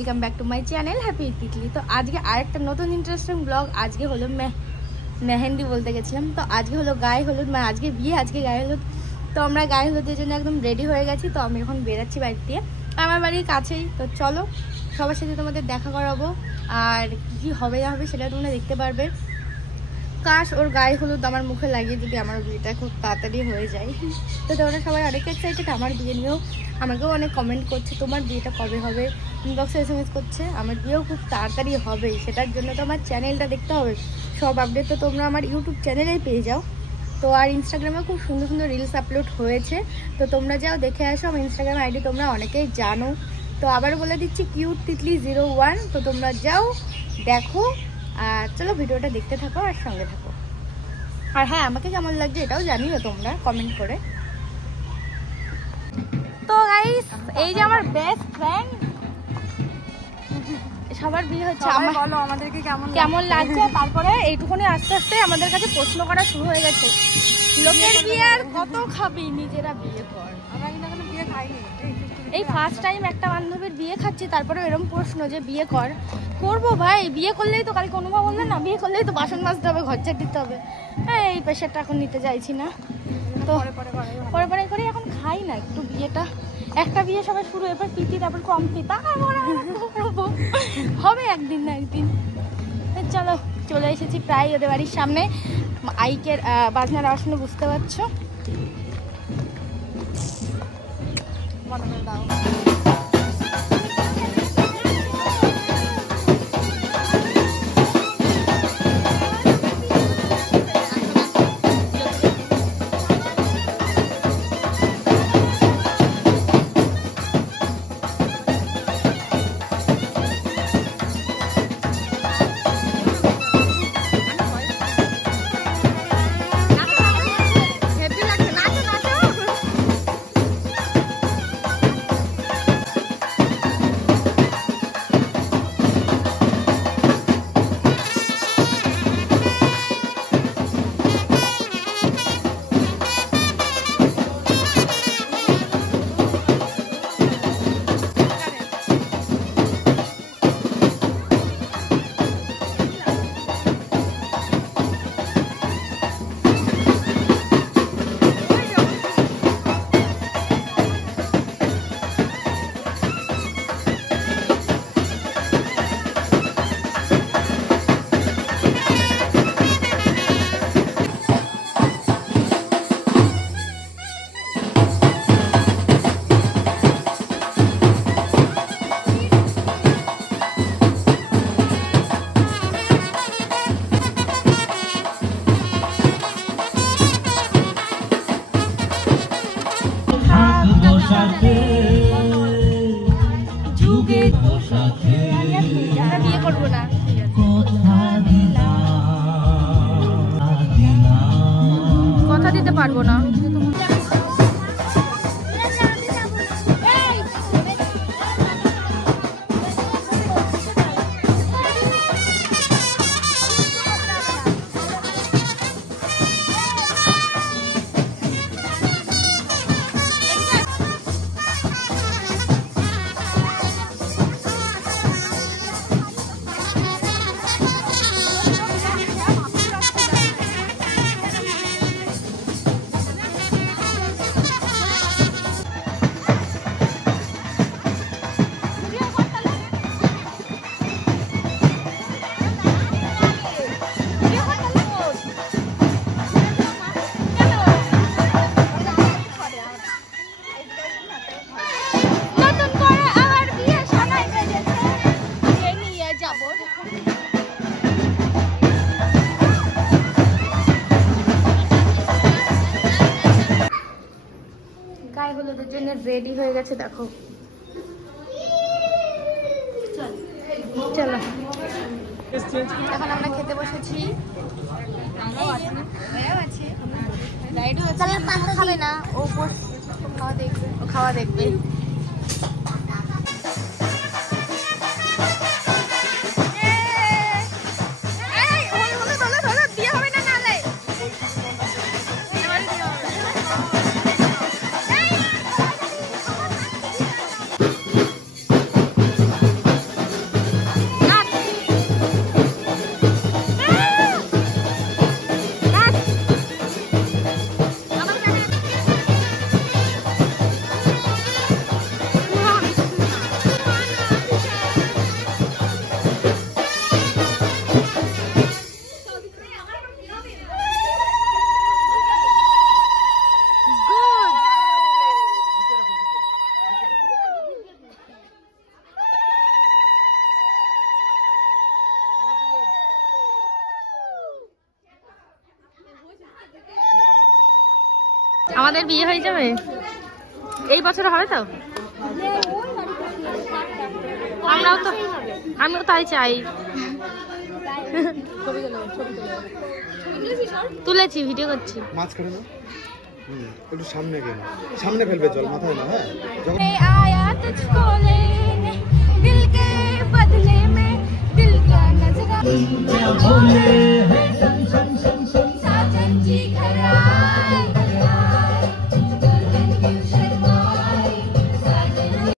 Welcome back to my channel happy Titli. তো আজকে আরেকটা নতুন ইন্টারেস্টিং ব্লগ। আজকে হলো মেহেন্দি বলতে গেছিলাম, তো আজকে হলো গায়ে হলুদ, মানে আজকে বিয়ে, আজকে গায়ে হলুদ। তো আমরা গায়ে হলুদের জন্য একদম রেডি হয়ে গেছি। তো আমি এখন বেরাচ্ছি বাড়ি দিয়ে, আমার বাড়ির কাছেই। তো চলো সবার সাথে তোমাদের দেখা করাবো, আর কি হবে না হবে সেটা তোমরা দেখতে পারবে। কাশ ওর গায়ে হলুদ আমার মুখে লাগিয়ে যদি আমার বিয়েটা খুব তাড়াতাড়ি হয়ে যায়। তো তোমরা সবাই অনেক এক্সাইটেড আমার বিয়ে নিয়েও, আমাকেও অনেক কমেন্ট করছে তোমার বিয়েটা কবে হবে, ইনবক্সে SMS করছে। আমার বিয়েও খুব তাড়াতাড়ি হবে, সেটার জন্য তো আমার চ্যানেলটা দেখতে হবে। সব আপডেট তো তোমরা আমার ইউটিউব চ্যানেলেই পেয়ে যাও। তো আর ইনস্টাগ্রামে খুব সুন্দর সুন্দর রিলস আপলোড হয়েছে, তো তোমরা যাও দেখে আসো। আমার ইনস্টাগ্রাম আইডি তোমরা অনেকেই জানো, তো আবার বলে দিচ্ছি কিউট তিতলি 01। তো তোমরা যাও দেখো, আর চলো ভিডিওটা দেখতে থাকো আর সঙ্গে থাকো। আর হ্যাঁ, আমাকে কেমন লাগছে এটাও জানিও তোমরা কমেন্ট করে। তো গাইস, এই যে আমার বেস্ট ফ্রেন্ড, সবার বিয়ে হচ্ছে, আমার বলো আমাদেরকে কেমন লাগছে। তারপরে এইটুকুনি আস্তে আস্তে আমাদের কাছে প্রশ্ন করা শুরু হয়ে গেছে, লোকের বিয়ে আর কত খাবি, নিজেরা বিয়ে কর। আমরা কিন্তু এখনো বিয়ে খাইনি, এই ফার্স্ট টাইম একটা বান্ধবীর বিয়ে খাচ্ছি। তারপরে এরকম প্রশ্ন যে বিয়ে কর, করবো ভাই। বিয়ে করলেই তো কালকে অনুভব বললেন না, বিয়ে করলেই তো বাসন মাজতে হবে, ঘর ঝাড় দিতে হবে। হ্যাঁ, এই প্রেশারটা এখন নিতে চাইছি না, তো পরে পরে করে এখন খাই না একটু বিয়েটা। একটা বিয়ে সবাই শুরু, এরপর পিতি, তারপর কম পিতা হবে একদিন না একদিন। চলো চলে এসেছি প্রায় ওদের বাড়ির সামনে। আইকের বাজনার আওয়াজ শুনে বুঝতে পারছো। দাও বিয়ে করবো না, কথা দিতে পারবো না। গায়ে হলুদের জন্য রেডি হয়ে গেছে, দেখো। চলো এখন আমরা খেতে বসেছি, খাবে না, ও খাওয়া দেখবে। আমাদের বিয়ে হয়ে যাবে এই বছর, হবে তো? আমিও তাই চাই। তুলেছি, ভিডিও করছি। একটু সামনে গেল, সামনে ফেলবে জল, মাথায় না। হ্যাঁ, आया तुझको लेने दिल के बदले में दिल का नजरा साजन जी घर